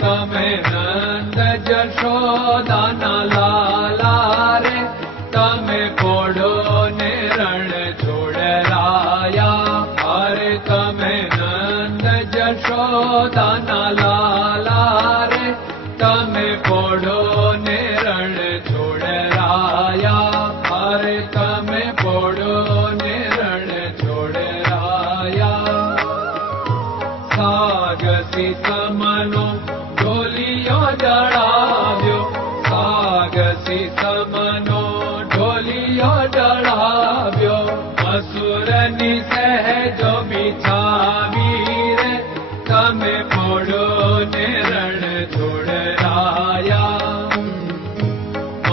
तमे ो लाला रे तमे पोडो ने छोडराया हरे तमे नन्द जसो दाना ला तमे पोडो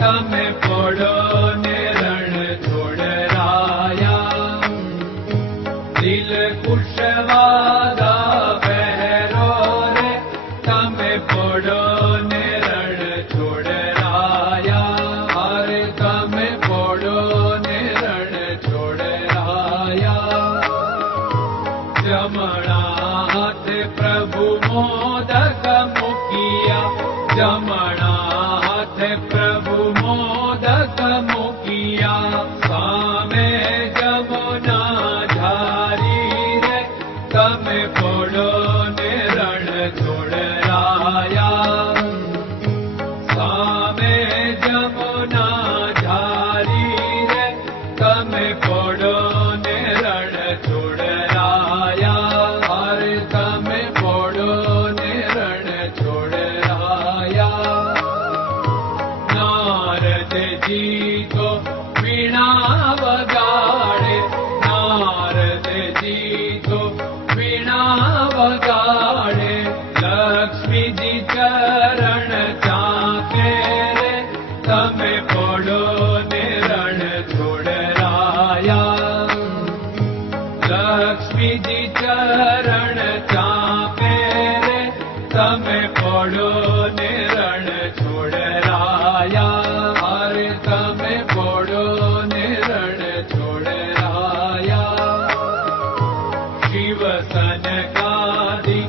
me por मे जना झारी न कम् पडो निोडा सामे जमोना पडो लक्ष्मी चरणो निर छोडरायारे तमे पढो निर छोडराया। शिवसनकाधि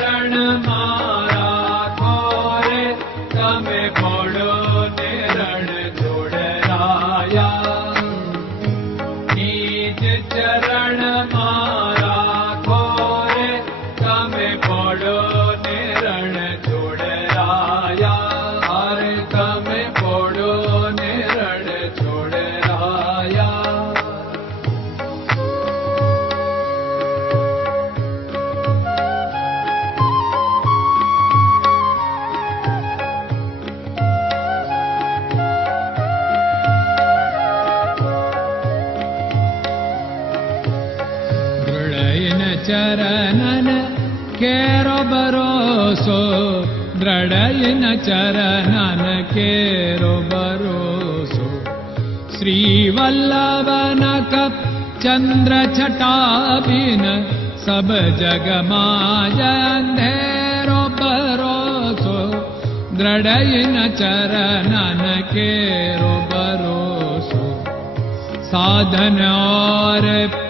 शरण मारा। केरो भरोसो दृढयिन चरणन केरो भरोसो। श्रीवल्लभन कप चन्द्र छटाबिन सब जग माया अंधेरो भरोसो दृढयिन चरणन केरो भरोसो। साधन और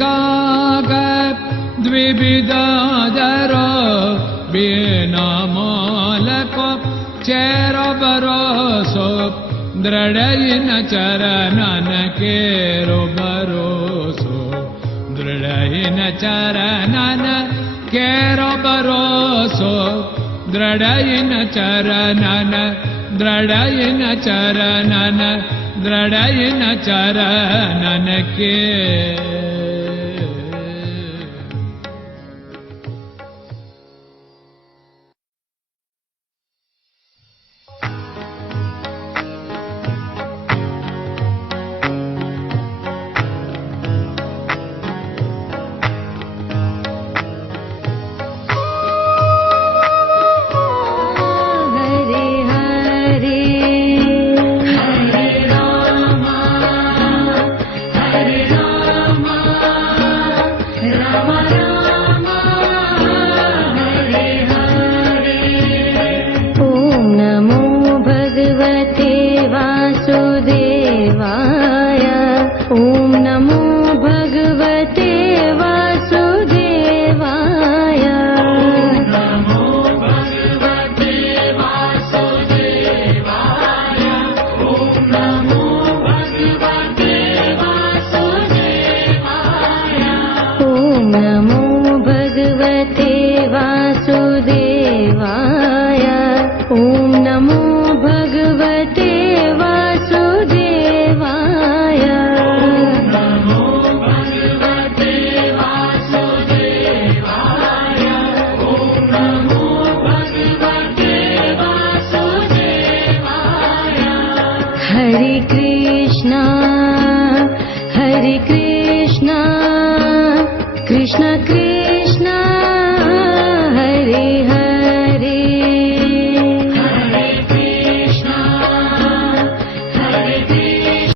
एकाग द्विविदादरो बिनामालको चेरो बरोसो दृढयिन चरणन केरो बरोसो दृढयिन चरणन केरो बरोसो दृढयिन चरणन दृढयिन चरणन दृढयिन चरणन के कृष्णा हरे कृष्णा